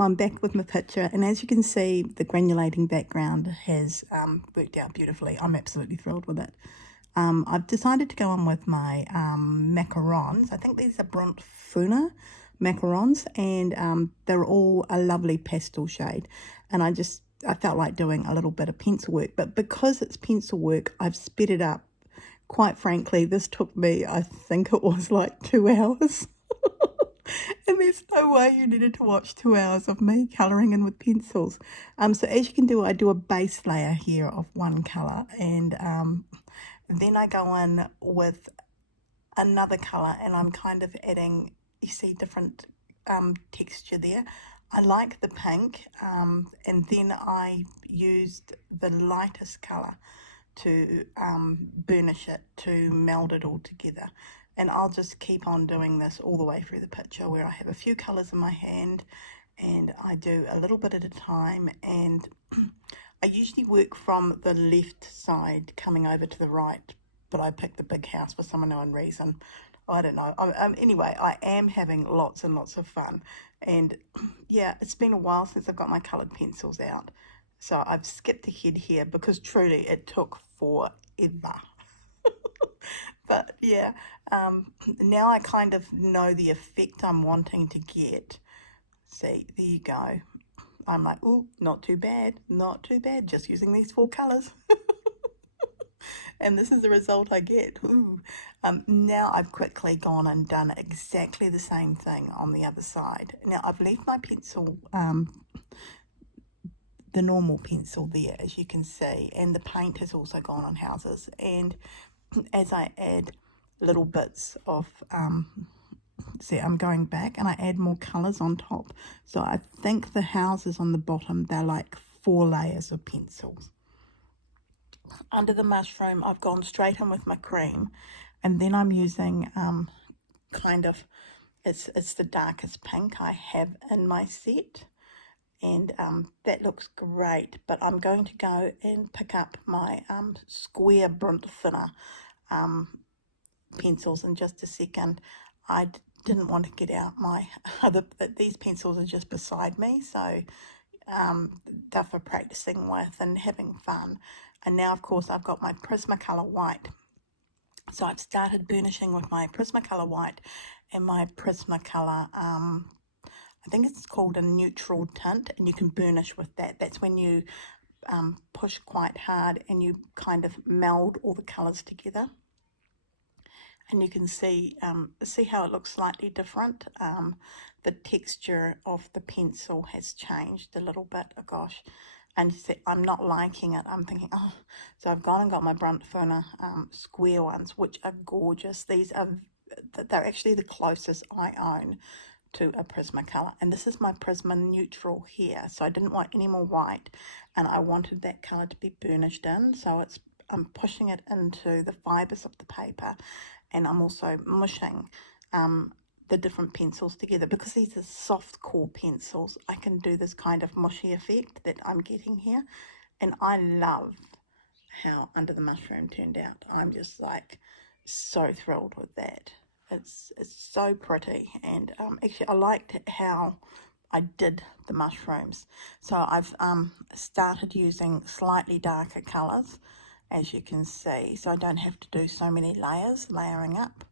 I'm back with my picture, and as you can see, the granulating background has worked out beautifully. I'm absolutely thrilled with it. I've decided to go on with my macarons. I think these are Bruntfuna macarons, and they're all a lovely pastel shade. And I felt like doing a little bit of pencil work, but because it's pencil work, I've sped it up. Quite frankly, this took me, I think it was like 2 hours. And there's no way you needed to watch 2 hours of me colouring in with pencils. So as you can do, I do a base layer here of one colour, and then I go in with another colour, and I'm kind of adding, you see, different texture there. I like the pink, and then I used the lightest colour to burnish it, to meld it all together. And I'll just keep on doing this all the way through the picture, where I have a few colours in my hand and I do a little bit at a time. And I usually work from the left side coming over to the right, but I picked the big house for some unknown reason. I don't know. Anyway, I am having lots and lots of fun. And yeah, it's been a while since I've got my coloured pencils out. So I've skipped ahead here because truly it took forever. But yeah, now I kind of know the effect I'm wanting to get. See, there you go. I'm like, ooh, not too bad, not too bad, just using these 4 colours. And this is the result I get. Ooh. Now I've quickly gone and done exactly the same thing on the other side. Now I've left my pencil, the normal pencil there, as you can see, and the paint has also gone on houses. And as I add little bits of, see, I'm going back and I add more colours on top. So I think the houses on the bottom, they're like 4 layers of pencils. Under the mushroom, I've gone straight in with my cream, and then I'm using kind of, it's the darkest pink I have in my set. And that looks great, but I'm going to go and pick up my square Brunt thinner pencils in just a second. I didn't want to get out my other, these pencils are just beside me, so they're for practicing with and having fun. And now, of course, I've got my Prismacolor white. So I've started burnishing with my Prismacolor white and my Prismacolor, I think it's called a neutral tint, and you can burnish with that. That's when you push quite hard and you kind of meld all the colours together. And you can see how it looks slightly different. The texture of the pencil has changed a little bit. Oh gosh. And you see, I'm not liking it. I'm thinking, oh, so I've gone and got my Bruntfuna square ones, which are gorgeous. They're actually the closest I own to a Prismacolor, and this is my Prisma neutral here, so I didn't want any more white, and I wanted that colour to be burnished in, so I'm pushing it into the fibres of the paper, and I'm also mushing the different pencils together. Because these are soft core pencils, I can do this kind of mushy effect that I'm getting here, and I love how Under the Mushroom turned out. I'm just like so thrilled with that. It's so pretty, and actually I liked how I did the mushrooms. So I've started using slightly darker colours, as you can see, so I don't have to do so many layering up.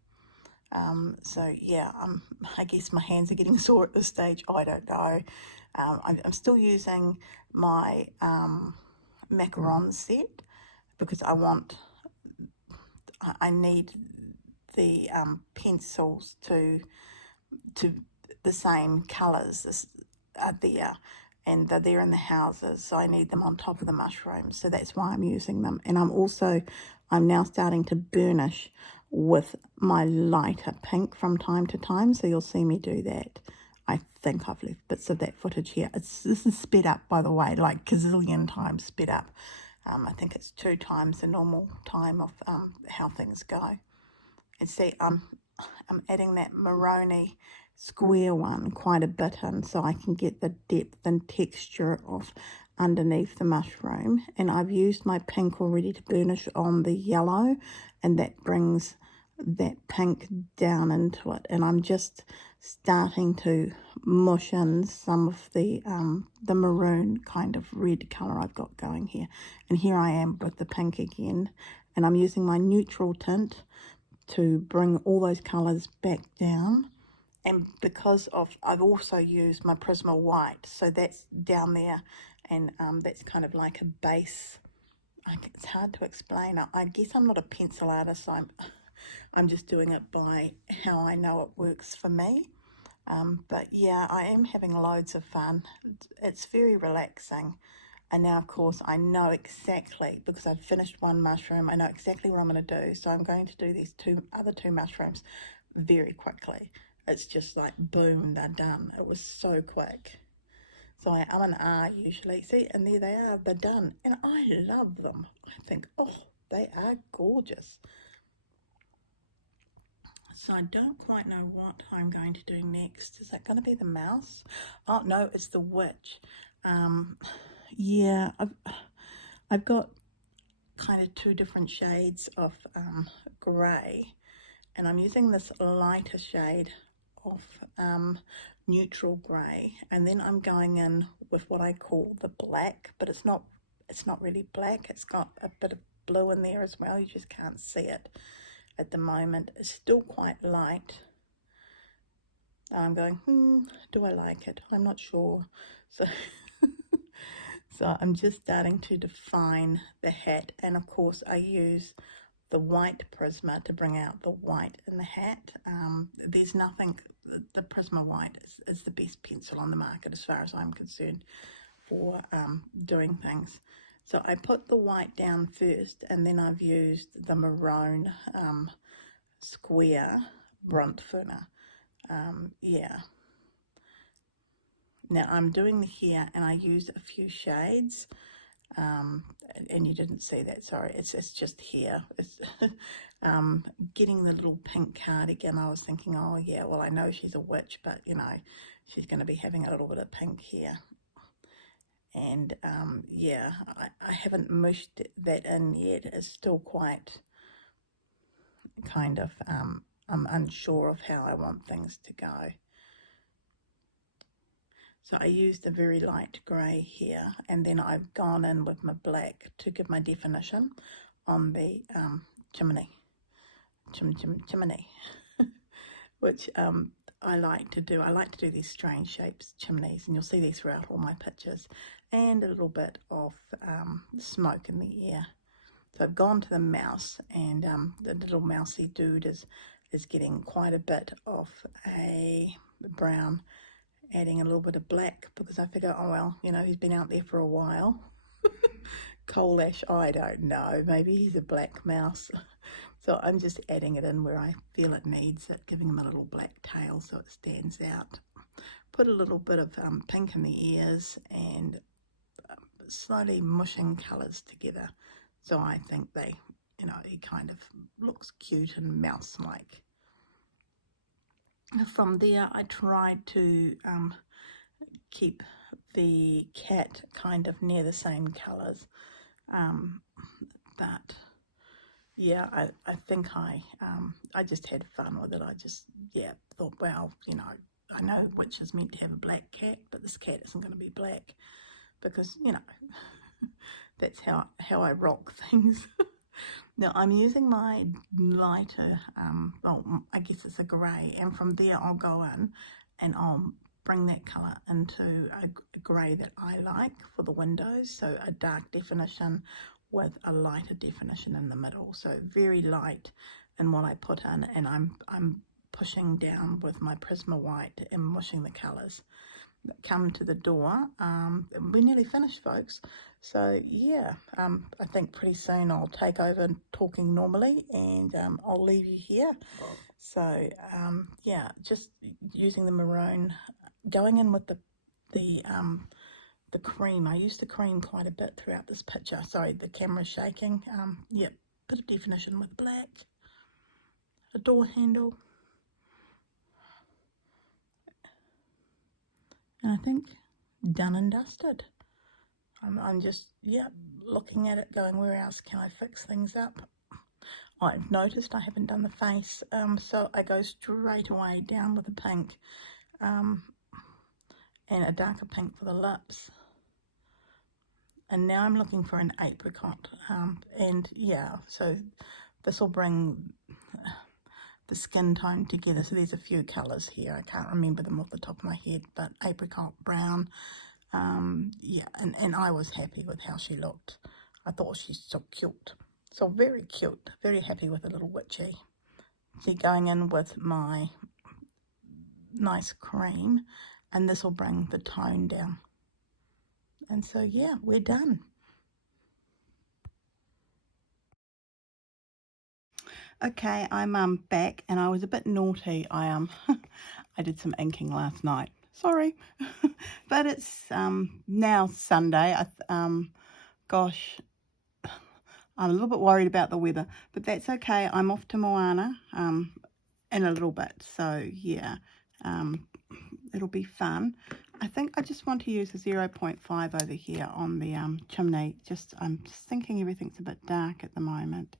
So yeah, I guess my hands are getting sore at this stage. I don't know. I'm still using my macaron set because I need the pencils to the same colours are there, and they're there in the houses, so I need them on top of the mushrooms, so that's why I'm using them. And I'm now starting to burnish with my lighter pink from time to time, so you'll see me do that. I think I've left bits of that footage here. This is sped up, by the way, like gazillion times sped up. I think it's 2 times the normal time of how things go. And see, I'm adding that maroni square one quite a bit in, so I can get the depth and texture of underneath the mushroom. And I've used my pink already to burnish on the yellow, and that brings that pink down into it, and I'm just starting to mush in some of the maroon kind of red colour I've got going here. And here I am with the pink again, and I'm using my neutral tint to bring all those colours back down. And because of, I've also used my Prisma white, so that's down there, and that's kind of like a base. It's hard to explain. I guess I'm not a pencil artist, so I'm just doing it by how I know it works for me. But yeah, I am having loads of fun. It's very relaxing. And now, of course, I know exactly, because I've finished one mushroom, I know exactly what I'm going to do. So I'm going to do these other two mushrooms very quickly. It's just like, boom, they're done. It was so quick. So I and ah usually. See, and there they are, they're done. And I love them. I think, oh, they are gorgeous. So I don't quite know what I'm going to do next. Is that going to be the mouse? Oh, no, it's the witch. Yeah, I've got kind of two different shades of grey, and I'm using this lighter shade of neutral grey, and then I'm going in with what I call the black, but it's not really black. It's got a bit of blue in there as well. You just can't see it at the moment. It's still quite light. I'm going, do I like it? I'm not sure. So so I'm just starting to define the hat, and of course I use the white Prisma to bring out the white in the hat. There's nothing, the Prisma white is the best pencil on the market as far as I'm concerned for doing things. So I put the white down first, and then I've used the maroon square Bruntferner. Yeah. Now I'm doing the hair, and I used a few shades. And you didn't see that, sorry, it's just here. It's getting the little pink cardigan. I was thinking, oh yeah, well I know she's a witch, but you know, she's going to be having a little bit of pink here. And yeah, I haven't mushed that in yet. It's still quite kind of, I'm unsure of how I want things to go. So I used a very light grey here, and then I've gone in with my black to give my definition on the chimney, which I like to do. I like to do these strange shapes chimneys, and you'll see these throughout all my pictures, and a little bit of smoke in the air. So I've gone to the mouse, and the little mousy dude is getting quite a bit of a brown, adding a little bit of black, because I figure, oh well, you know, he's been out there for a while. Coal ash, I don't know, maybe he's a black mouse. So I'm just adding it in where I feel it needs it, giving him a little black tail so it stands out. Put a little bit of pink in the ears, and slowly mushing colours together. So I think they, you know, he kind of looks cute and mouse-like. From there, I tried to keep the cat kind of near the same colours, but yeah, I think I just had fun with it. I just, yeah, thought, well, you know, I know witches meant to have a black cat, but this cat isn't going to be black, because, you know, that's how I rock things. Now I'm using my lighter, well, I guess it's a grey, and from there I'll go in and I'll bring that colour into a grey that I like for the windows, so a dark definition with a lighter definition in the middle. So very light in what I put in, and I'm pushing down with my Prisma white and mushing the colours. Come to the door. We're nearly finished, folks. So yeah, I think pretty soon I'll take over talking normally, and I'll leave you here. So yeah, just using the maroon, going in with the cream. I used the cream quite a bit throughout this picture. Sorry, the camera's shaking. Yep, bit of definition with black. A door handle. And I think done and dusted. I'm just, yeah, looking at it going, where else can I fix things up? I've noticed I haven't done the face, so I go straight away down with the pink, and a darker pink for the lips. And now I'm looking for an apricot, and yeah, so this will bring the skin tone together. So there's a few colours here, I can't remember them off the top of my head, but apricot, brown, yeah, and I was happy with how she looked. I thought she's so cute, so very cute, very happy with the little witchy. See, going in with my nice cream, and this will bring the tone down. And so yeah, we're done. Okay, I'm back, and I was a bit naughty. I I did some inking last night. Sorry, but it's now Sunday. Gosh, I'm a little bit worried about the weather, but that's okay. I'm off to Moana in a little bit, so yeah, it'll be fun. I think I just want to use a 0.5 over here on the chimney. I'm just thinking everything's a bit dark at the moment.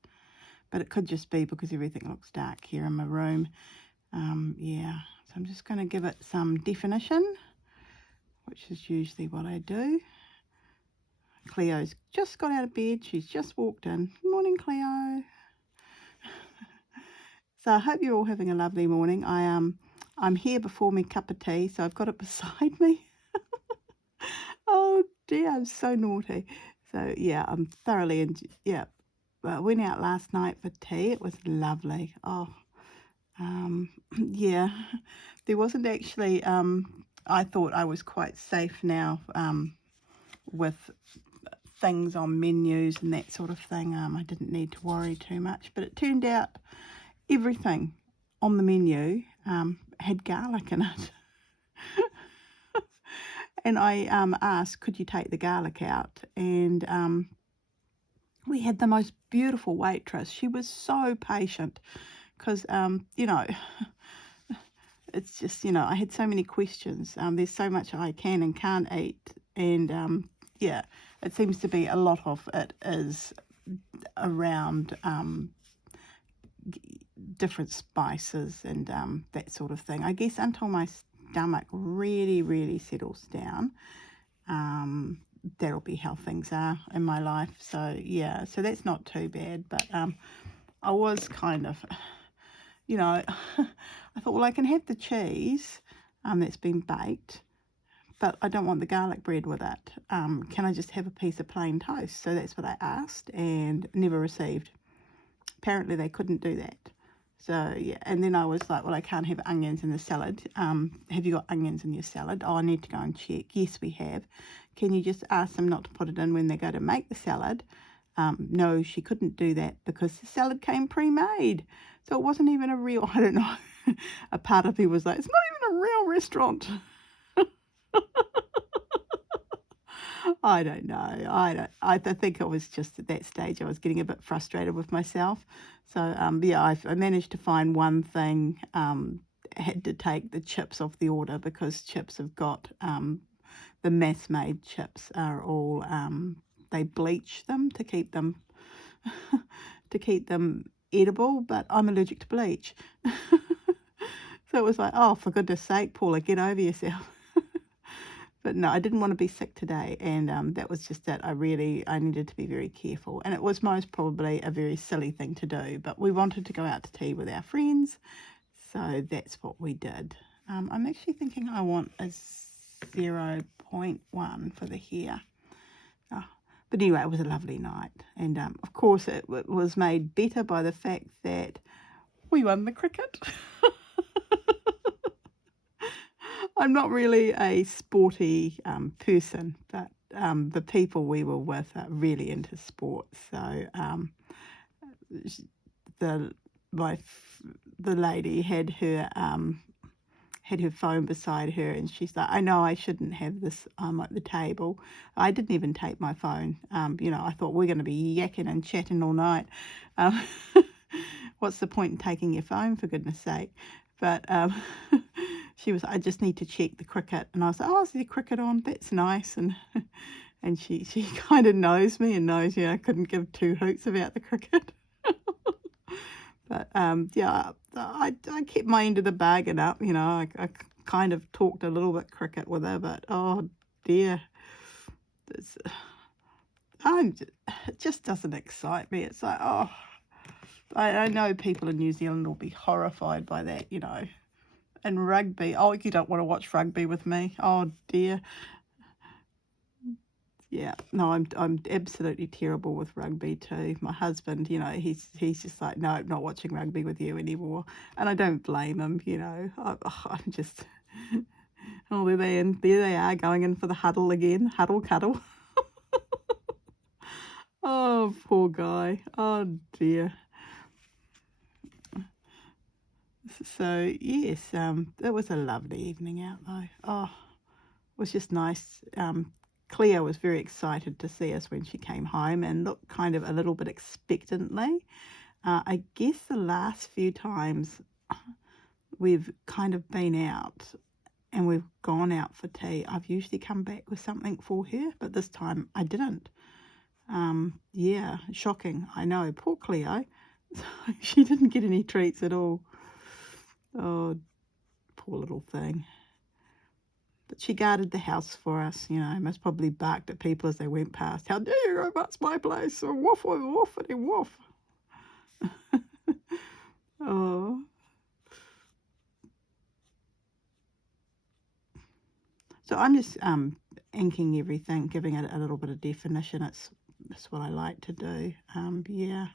But it could just be because everything looks dark here in my room. Yeah, so I'm just going to give it some definition, which is usually what I do. Cleo's just got out of bed. She's just walked in. Morning, Cleo. So I hope you're all having a lovely morning. I'm here before my cup of tea, so I've got it beside me. Oh dear, I'm so naughty. So yeah, I'm thoroughly yeah. Well, I went out last night for tea. It was lovely. Oh, yeah, there wasn't actually, I thought I was quite safe now with things on menus and that sort of thing. I didn't need to worry too much, but it turned out everything on the menu had garlic in it. And I asked, could you take the garlic out? And we had the most beautiful waitress. She was so patient because, you know, it's just, you know, I had so many questions. There's so much I can and can't eat. And, yeah, it seems to be a lot of it is around different spices and that sort of thing. I guess until my stomach really, really settles down, that'll be how things are in my life. So, yeah, so that's not too bad. But I was kind of, you know, I thought, well, I can have the cheese that's been baked, but I don't want the garlic bread with it. Can I just have a piece of plain toast? So that's what I asked and never received. Apparently they couldn't do that. So, yeah, and then I was like, well, I can't have onions in the salad. Have you got onions in your salad? Oh, I need to go and check. Yes, we have. Can you just ask them not to put it in when they go to make the salad? No, she couldn't do that because the salad came pre-made. So it wasn't even a real, I don't know, a part of me was like, it's not even a real restaurant. I don't know. I think it was just at that stage I was getting a bit frustrated with myself. So, yeah, I managed to find one thing. Had to take the chips off the order because chips have got, the mass-made chips are all, they bleach them to keep them edible, but I'm allergic to bleach. So it was like, oh, for goodness sake, Paula, get over yourself. But no, I didn't want to be sick today, and that was just it. I needed to be very careful, and it was most probably a very silly thing to do, but we wanted to go out to tea with our friends, so that's what we did. I'm actually thinking I want a 0.1 for the hair. Oh, but anyway, it was a lovely night, and of course it was made better by the fact that we won the cricket. I'm not really a sporty person, but the people we were with are really into sports. So the lady had her phone beside her, and she's like, I know I shouldn't have this at the table. I didn't even take my phone. You know, I thought we're going to be yakking and chatting all night. What's the point in taking your phone, for goodness sake? But she was, I just need to check the cricket. And I was like, oh, is there cricket on? That's nice. And and she kind of knows me and knows, I couldn't give two hoots about the cricket. But yeah, I kept my end of the bargain up, you know. I kind of talked a little bit cricket with her, but oh dear, it's, it just doesn't excite me. It's like, oh, I know people in New Zealand will be horrified by that, you know. And rugby, oh, you don't want to watch rugby with me. Oh dear. Yeah, no, I'm absolutely terrible with rugby too. My husband, you know, he's just like, no, I'm not watching rugby with you anymore, and I don't blame him. You know, I'm just, oh, there they are going in for the huddle again, huddle cuddle. Oh, poor guy. Oh dear. So yes, it was a lovely evening out though. Oh, it was just nice. Cleo was very excited to see us when she came home and looked kind of a little bit expectantly. I guess the last few times we've kind of been out and we've gone out for tea, I've usually come back with something for her, but this time I didn't. Yeah, shocking. I know, poor Cleo. She didn't get any treats at all. Oh, poor little thing. But she guarded the house for us, you know, most probably barked at people as they went past. How dare you go past my place? Or woof, woof, woof. Oh. So I'm just inking everything, giving it a little bit of definition. That's what I like to do. Yeah,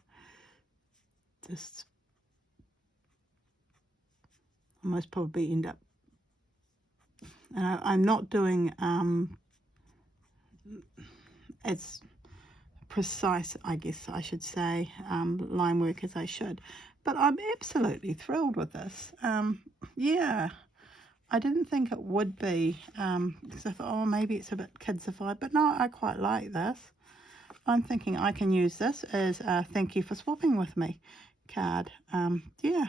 just I most probably end up, and I'm not doing as precise, I guess I should say, line work as I should. But I'm absolutely thrilled with this. Yeah. I didn't think it would be, because I thought, oh, maybe it's a bit kidsified, but no, I quite like this. I'm thinking I can use this as a thank you for swapping with me card. Yeah,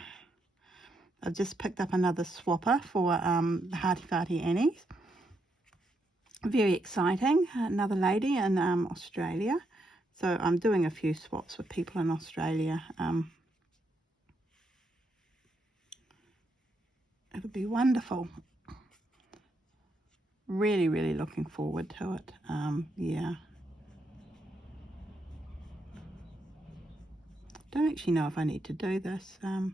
I've just picked up another swapper for Hearty Farty Annie's. Very exciting, another lady in Australia. So I'm doing a few swaps with people in Australia. It'll be wonderful. Really, really looking forward to it. Yeah. Don't actually know if I need to do this. There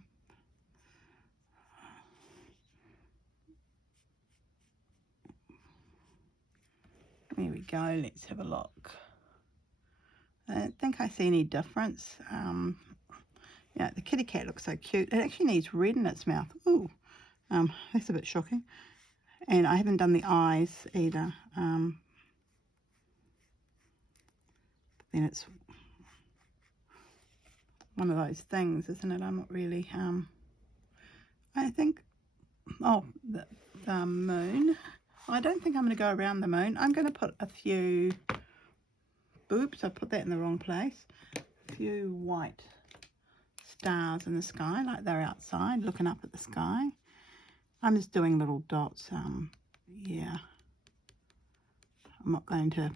we go. Let's have a look. I don't think I see any difference. Yeah, the kitty cat looks so cute. It actually needs red in its mouth. Ooh, that's a bit shocking. And I haven't done the eyes either. Then it's one of those things, isn't it? I'm not really, I think, oh, the moon. I don't think I'm going to go around the moon. I'm going to put a few, oops, I put that in the wrong place. A few white stars in the sky, like they're outside looking up at the sky. I'm just doing little dots. Yeah, I'm not going to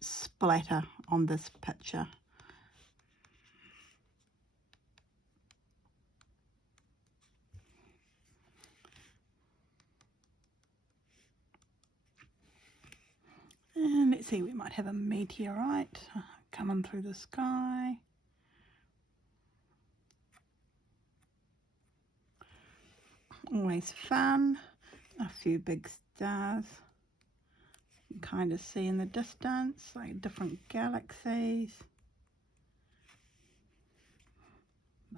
splatter on this picture. And let's see, we might have a meteorite coming through the sky. Always fun. A few big stars. You can kind of see in the distance, like different galaxies.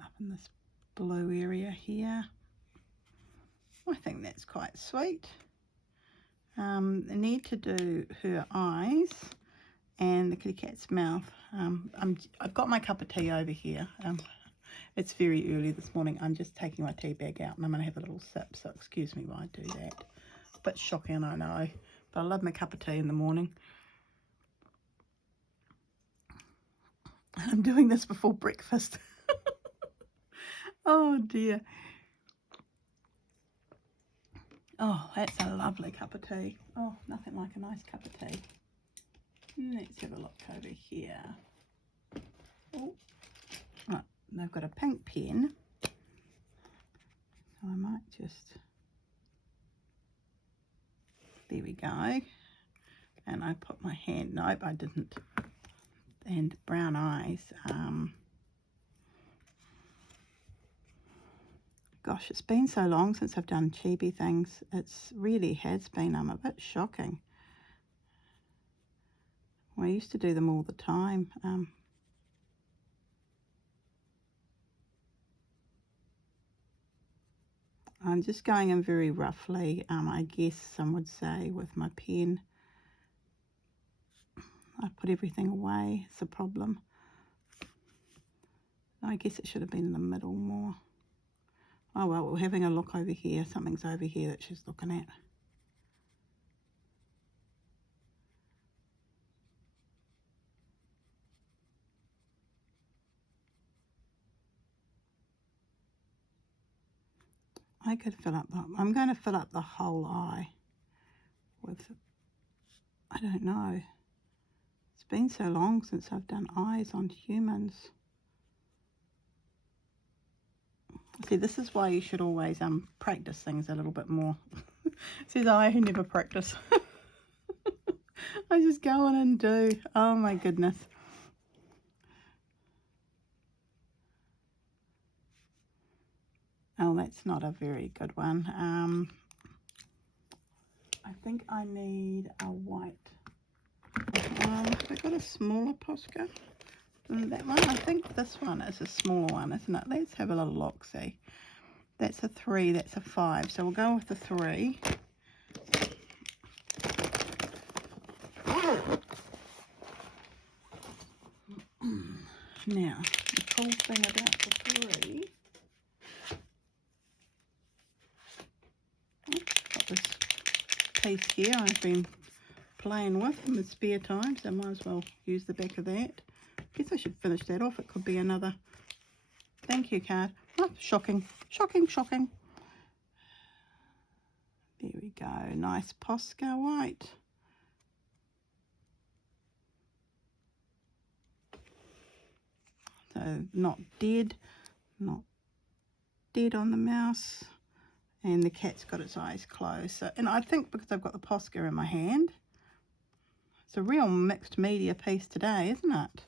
Up in this blue area here. I think that's quite sweet. I need to do her eyes and the kitty cat's mouth. I've got my cup of tea over here. It's very early this morning. I'm just taking my tea bag out and I'm going to have a little sip, so excuse me while I do that. A bit shocking, I know, but I love my cup of tea in the morning. I'm doing this before breakfast. Oh dear. Oh, that's a lovely cup of tea. Oh, nothing like a nice cup of tea. Let's have a look over here. Oh, right. they've got a pink pen, so I might just, there we go, and I put my hand, nope I didn't, and brown eyes. Gosh, it's been so long since I've done chibi things. It's really has been. I'm a bit shocking. I used to do them all the time. I'm just going in very roughly, I guess some would say, with my pen. I put everything away. It's a problem. I guess it should have been in the middle more. Oh well, we're having a look over here. Something's over here that she's looking at. I could fill up the, I'm going to fill up the whole eye with, I don't know. It's been so long since I've done eyes on humans. See, this is why you should always practice things a little bit more. Says I who never practice. I just go on and do. Oh my goodness. Oh, that's not a very good one. I think I need a white. Have I got a smaller Posca than that one? I think this one is a smaller one, isn't it? Let's have a little look, see. That's a 3, that's a 5. So we'll go with the 3. Now, the cool thing about the 3, I've got this piece here I've been playing with in the spare time, so I might as well use the back of that. Guess I should finish that off. It could be another thank you card. Oh, shocking, shocking, shocking. There we go. Nice Posca white. So not dead on the mouse, and the cat's got its eyes closed. So, and I think because I've got the Posca in my hand, it's a real mixed media piece today, isn't it?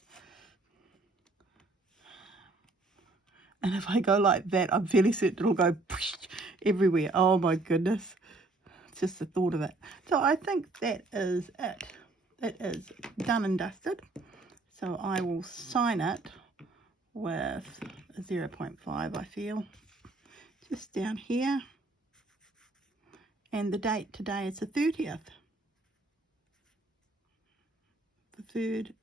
And if I go like that, I'm fairly certain it'll go everywhere. Oh my goodness. It's just the thought of it. So I think that is it. It is done and dusted. So I will sign it with a 0.5, I feel. Just down here. And the date today is the 30th. The 3rd,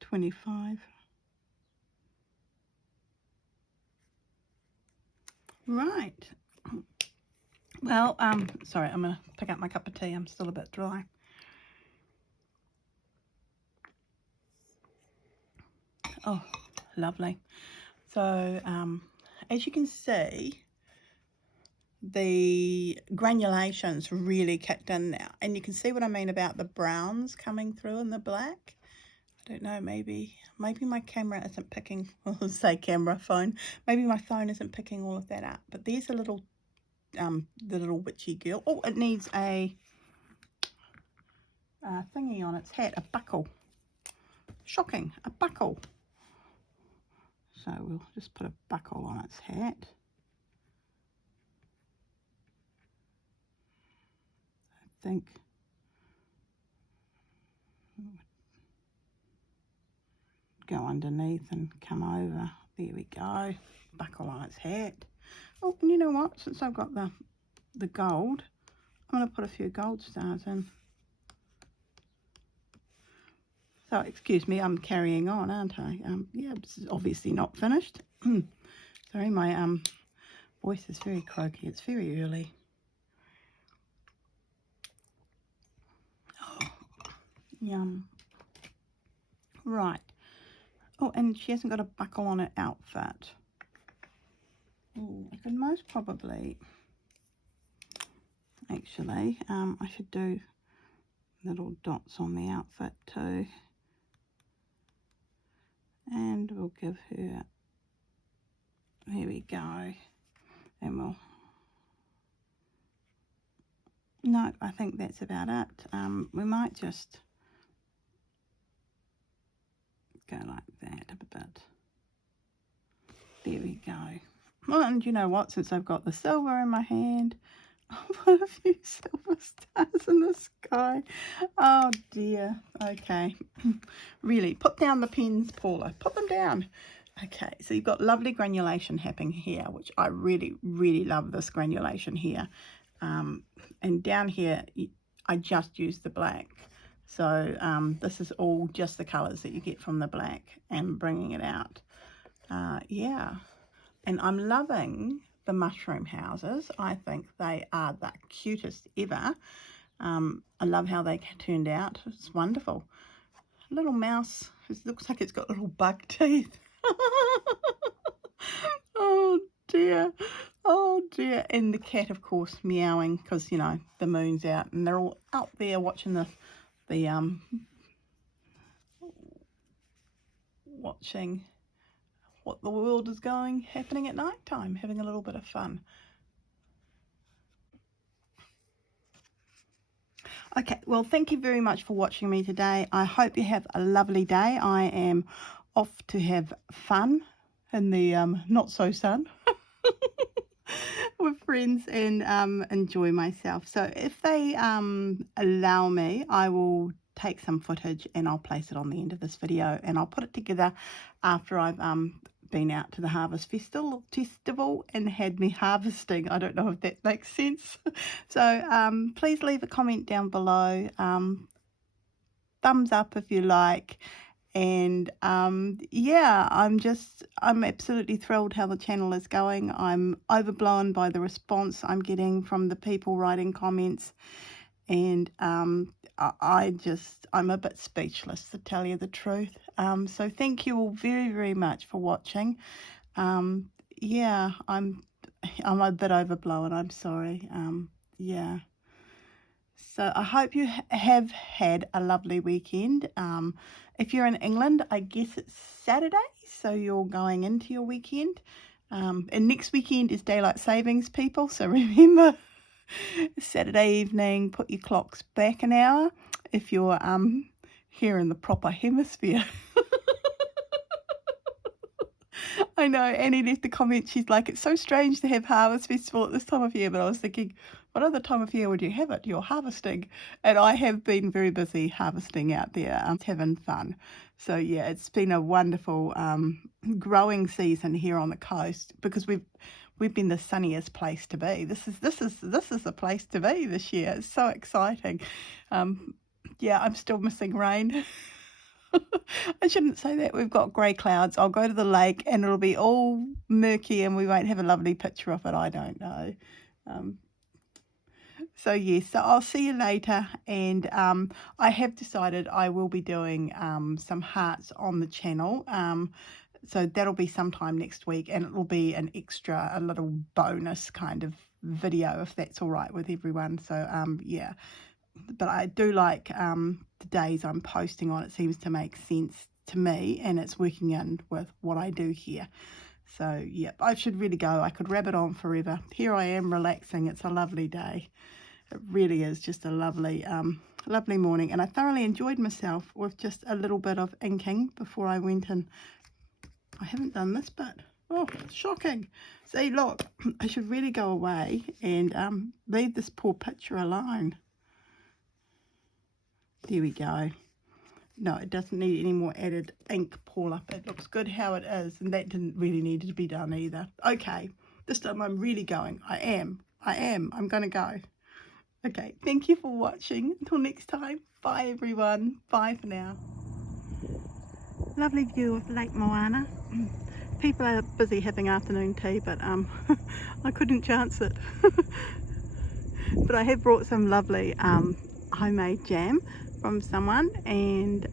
25. Right. Well, sorry, I'm going to pick up my cup of tea. I'm still a bit dry. Oh, lovely. So, as you can see, the granulations really kicked in now. And you can see what I mean about the browns coming through in the black. I don't know, maybe my camera isn't picking, I'll say camera, phone. Maybe my phone isn't picking all of that up. But there's a little, the little witchy girl. Oh, it needs a thingy on its hat, a buckle. Shocking, a buckle. So we'll just put a buckle on its hat. I think go underneath and come over. There we go. Buckle on its hat. Oh, and you know what? Since I've got the gold, I'm going to put a few gold stars in. So, excuse me, I'm carrying on, aren't I? Yeah, it's obviously not finished. Sorry, my voice is very croaky. It's very early. Oh, yum. Right. Oh, and she hasn't got a buckle on her outfit. Oh, I could most probably, actually, I should do little dots on the outfit too. And we'll give her, there we go, and we'll, no, I think that's about it. We might just go like that a bit. There we go. Well, and you know what, since I've got the silver in my hand, I'll put a few silver stars in the sky. Oh dear. Okay. Really, put down the pens, Paula. Put them down. Okay, so you've got lovely granulation happening here, which I really, really love this granulation here. And down here, I just used the black. So this is all just the colours that you get from the black and bringing it out. Yeah, and I'm loving the mushroom houses. I think they are the cutest ever. I love how they turned out. It's wonderful. Little mouse. It looks like it's got little bug teeth. Oh dear. Oh dear. And the cat, of course, meowing because, you know, the moon's out and they're all out there watching watching what the world is happening at night time, having a little bit of fun. Okay, well, thank you very much for watching me today. I hope you have a lovely day. I am off to have fun in the not so sun with friends and enjoy myself. So if they allow me, I will take some footage and I'll place it on the end of this video, and I'll put it together after I've been out to the Harvest Festival and had me harvesting. I don't know if that makes sense. So please leave a comment down below. Thumbs up if you like. And yeah, I'm absolutely thrilled how the channel is going. I'm overblown by the response I'm getting from the people writing comments, and I'm a bit speechless, to tell you the truth. So thank you all very, very much for watching. Yeah, I'm a bit overblown, I'm sorry. Yeah. So I hope you have had a lovely weekend. If you're in England, I guess it's Saturday, so you're going into your weekend. And next weekend is Daylight Savings, people, so remember, Saturday evening, put your clocks back an hour if you're here in the proper hemisphere. I know, Annie left a comment, she's like, it's so strange to have Harvest Festival at this time of year, but I was thinking, what other time of year would you have it? You're harvesting. And I have been very busy harvesting out there, having fun. So yeah, it's been a wonderful growing season here on the coast, because we've been the sunniest place to be. This is the place to be this year. It's so exciting. Yeah, I'm still missing rain. I shouldn't say that. We've got grey clouds. I'll go to the lake and it'll be all murky and we won't have a lovely picture of it. I don't know. So yes, so I'll see you later, and I have decided I will be doing some hearts on the channel. So that'll be sometime next week, and it will be an extra, a little bonus kind of video, if that's all right with everyone. So yeah. But I do like the days I'm posting on. It seems to make sense to me, and it's working in with what I do here. So yeah, I should really go. I could rabbit on forever. Here I am relaxing. It's a lovely day. It really is just a lovely lovely morning, and I thoroughly enjoyed myself with just a little bit of inking before I went in. I haven't done this bit. Oh, shocking. See, look, I should really go away and leave this poor picture alone. There we go. No, it doesn't need any more added ink, Paula. It looks good how it is, and that didn't really need to be done either. Okay, this time I'm really going. I am. I'm going to go. Okay, thank you for watching. Until next time, bye everyone. Bye for now. Lovely view of Lake Moana. People are busy having afternoon tea, but I couldn't chance it. But I have brought some lovely homemade jam from someone, and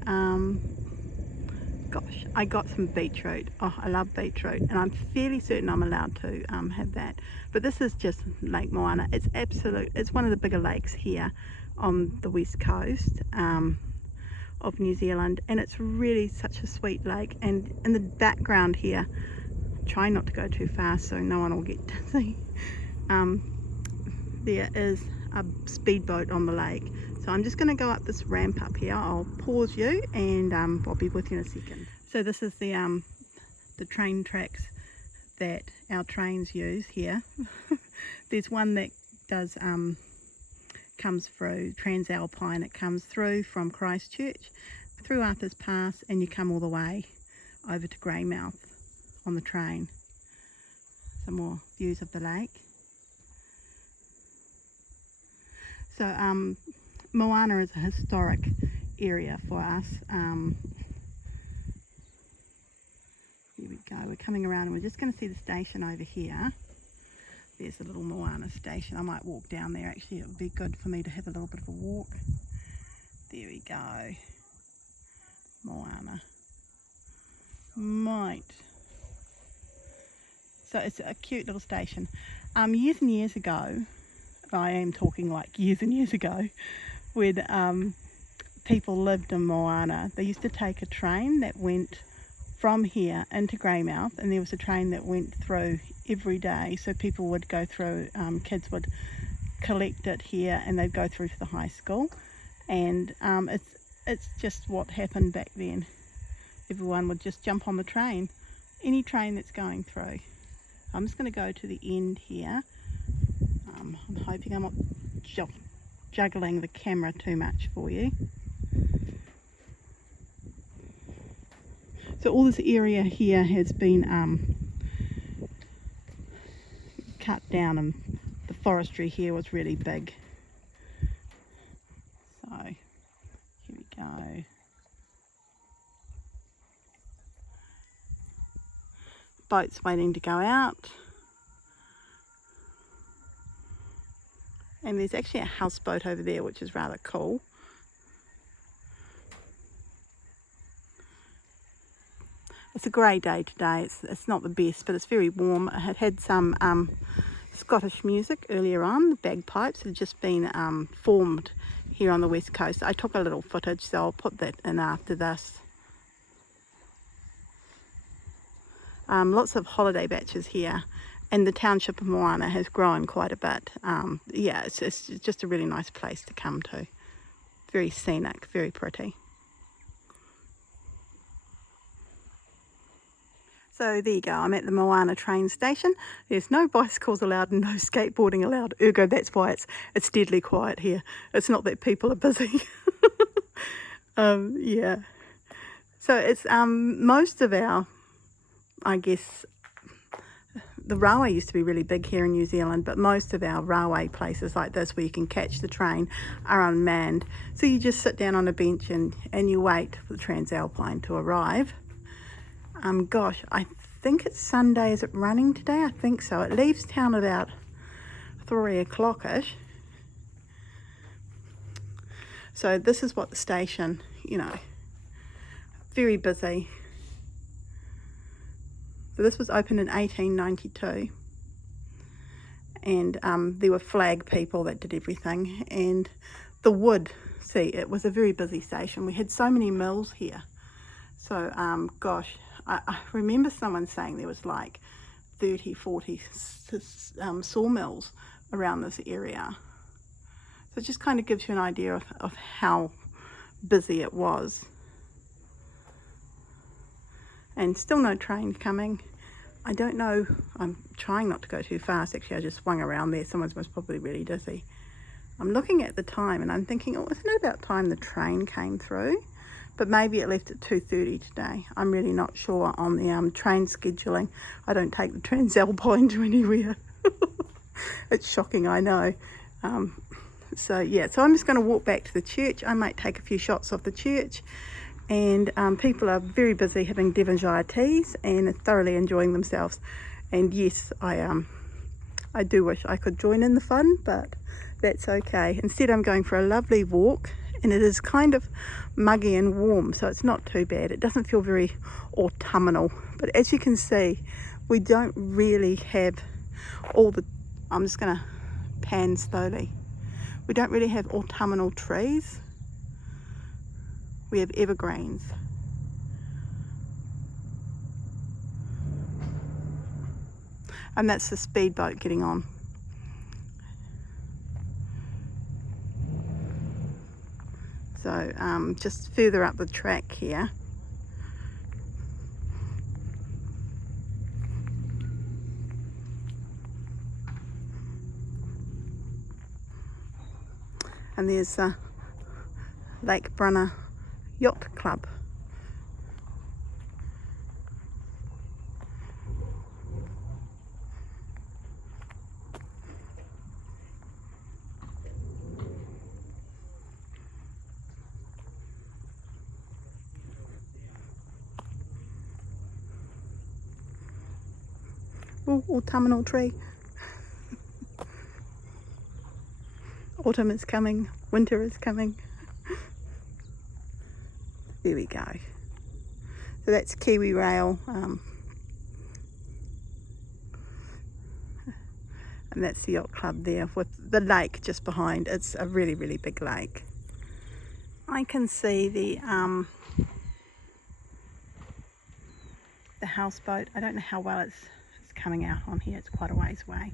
gosh, I got some beetroot. Oh, I love beetroot, and I'm fairly certain I'm allowed to have that. But this is just Lake Moana. It's one of the bigger lakes here on the west coast. of New Zealand, and it's really such a sweet lake. And in the background here, try not to go too fast so no one will get dizzy, there is a speedboat on the lake. So I'm just going to go up this ramp up here. I'll pause you and I'll be with you in a second. So this is the train tracks that our trains use here. There's one that does comes through Transalpine. It comes through from Christchurch, through Arthur's Pass, and you come all the way over to Greymouth on the train. Some more views of the lake. So Moana is a historic area for us. Here we go, we're coming around and we're just going to see the station over here. There's a little Moana station. I might walk down there actually. It would be good for me to have a little bit of a walk. There we go. Moana. So it's a cute little station. Years and years ago, I am talking like years and years ago, when people lived in Moana, they used to take a train that went from here into Greymouth, and there was a train that went through every day, so people would go through, kids would collect it here and they'd go through to the high school. And it's just what happened back then. Everyone would just jump on the train, any train that's going through. I'm just going to go to the end here. I'm hoping I'm not juggling the camera too much for you. So all this area here has been cut down, and the forestry here was really big. So here we go. Boats waiting to go out. And there's actually a houseboat over there, which is rather cool. It's a grey day today. It's not the best, but it's very warm. I had some Scottish music earlier on. The bagpipes had just been formed here on the west coast. I took a little footage, so I'll put that in after this. Lots of holiday batches here, and the township of Moana has grown quite a bit. Yeah, it's just a really nice place to come to. Very scenic, very pretty. So there you go, I'm at the Moana train station. There's no bicycles allowed and no skateboarding allowed, ergo that's why it's deadly quiet here. It's not that people are busy. Yeah. So it's most of our, I guess, the railway used to be really big here in New Zealand, but most of our railway places like this where you can catch the train are unmanned. So you just sit down on a bench and you wait for the Transalpine to arrive. Gosh, I think it's Sunday. Is it running today? I think so. It leaves town about 3 o'clock-ish. So this is what the station, you know, very busy. So this was opened in 1892. And there were flag people that did everything. And the wood, see, it was a very busy station. We had so many mills here. So, gosh, I remember someone saying there was like 30, 40 sawmills around this area. So it just kind of gives you an idea of how busy it was. And still no train coming. I don't know, I'm trying not to go too fast. Actually, I just swung around there. Someone's most probably really dizzy. I'm looking at the time and I'm thinking, oh, isn't it about time the train came through? But maybe it left at 2:30 today. I'm really not sure on the train scheduling. I don't take the Transalpine to anywhere. It's shocking, I know. So yeah, so I'm just going to walk back to the church. I might take a few shots of the church. And people are very busy having Devonshire teas and thoroughly enjoying themselves. And yes, I do wish I could join in the fun, but that's okay. Instead, I'm going for a lovely walk, and it is kind of muggy and warm, so it's not too bad. It doesn't feel very autumnal, but as you can see, we don't really have all the, I'm just going to pan slowly. We don't really have autumnal trees. We have evergreens. And that's the speedboat getting on. So just further up the track here. And there's Lake Brunner Yacht Club. Autumnal tree. Autumn is coming, winter is coming. There we go. So that's Kiwi Rail, and that's the yacht club there with the lake just behind. It's a really, really big lake. I can see the houseboat. I don't know how well it's coming out on here. It's quite a ways away.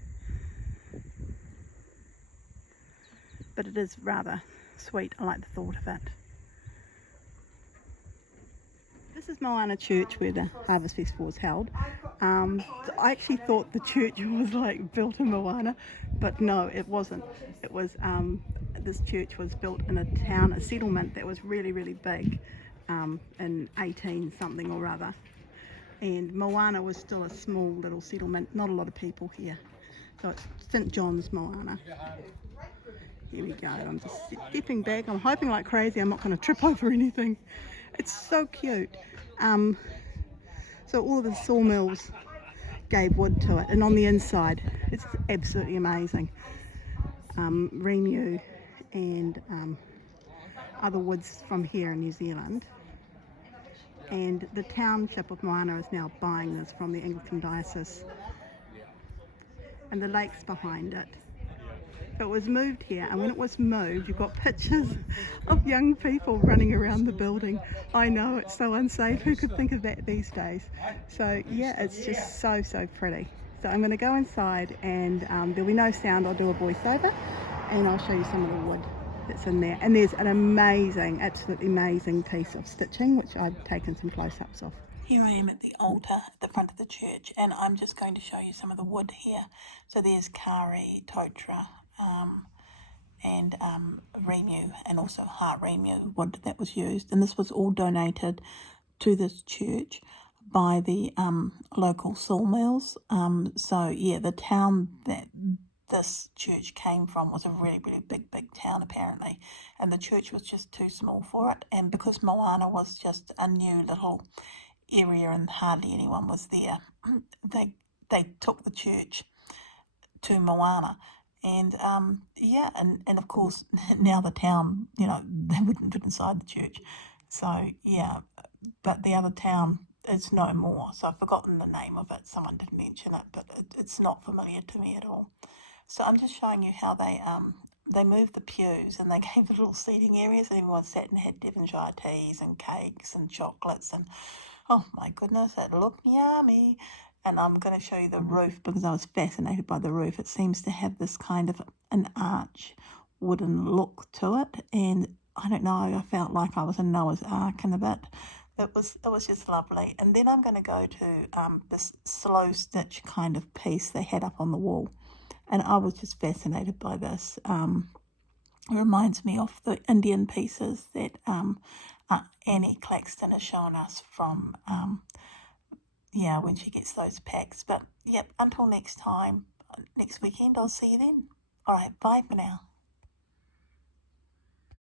But it is rather sweet. I like the thought of it. This is Moana Church where the Harvest Festival was held. I actually thought the church was like built in Moana, but no, it wasn't. It was this church was built in a town, a settlement that was really, really big in 18 something or other. And Moana was still a small little settlement, not a lot of people here. So it's St. John's Moana. Here we go. I'm just stepping back. I'm hoping like crazy I'm not going to trip over anything. It's so cute. So all of the sawmills gave wood to it, and on the inside it's absolutely amazing. Remu and other woods from here in New Zealand. And the township of Moana is now buying this from the Anglican diocese. And the lake's behind it. It was moved here, and when it was moved, you've got pictures of young people running around the building. I know, it's so unsafe. Who could think of that these days? So yeah, it's just so pretty. So I'm going to go inside, and there'll be no sound. I'll do a voiceover, and I'll show you some of the wood that's in there. And there's an amazing, absolutely amazing piece of stitching, which I've taken some close-ups of. Here I am at the altar at the front of the church, and I'm just going to show you some of the wood here. So there's kari, totra, and remu, and also heart remu wood that was used. And this was all donated to this church by the local sawmills. So yeah, the town that this church came from was a really, really big town apparently, and the church was just too small for it. And because Moana was just a new little area and hardly anyone was there, they took the church to Moana. And yeah, and of course now the town, you know, they wouldn't fit inside the church. So yeah, but the other town is no more. So I've forgotten the name of it. Someone did mention it, but it's not familiar to me at all. So I'm just showing you how they moved the pews, and they gave little seating areas, and everyone sat and had Devonshire teas and cakes and chocolates, and oh my goodness, it looked yummy. And I'm going to show you the roof because I was fascinated by the roof. It seems to have this kind of an arch wooden look to it, and I don't know, I felt like I was in Noah's Ark in a bit. It was just lovely. And then I'm going to go to this slow stitch kind of piece they had up on the wall, and I was just fascinated by this. It reminds me of the Indian pieces that Annie Claxton has shown us from yeah, when she gets those packs. But yep, until next time, next weekend, I'll see you then. All right, bye for now.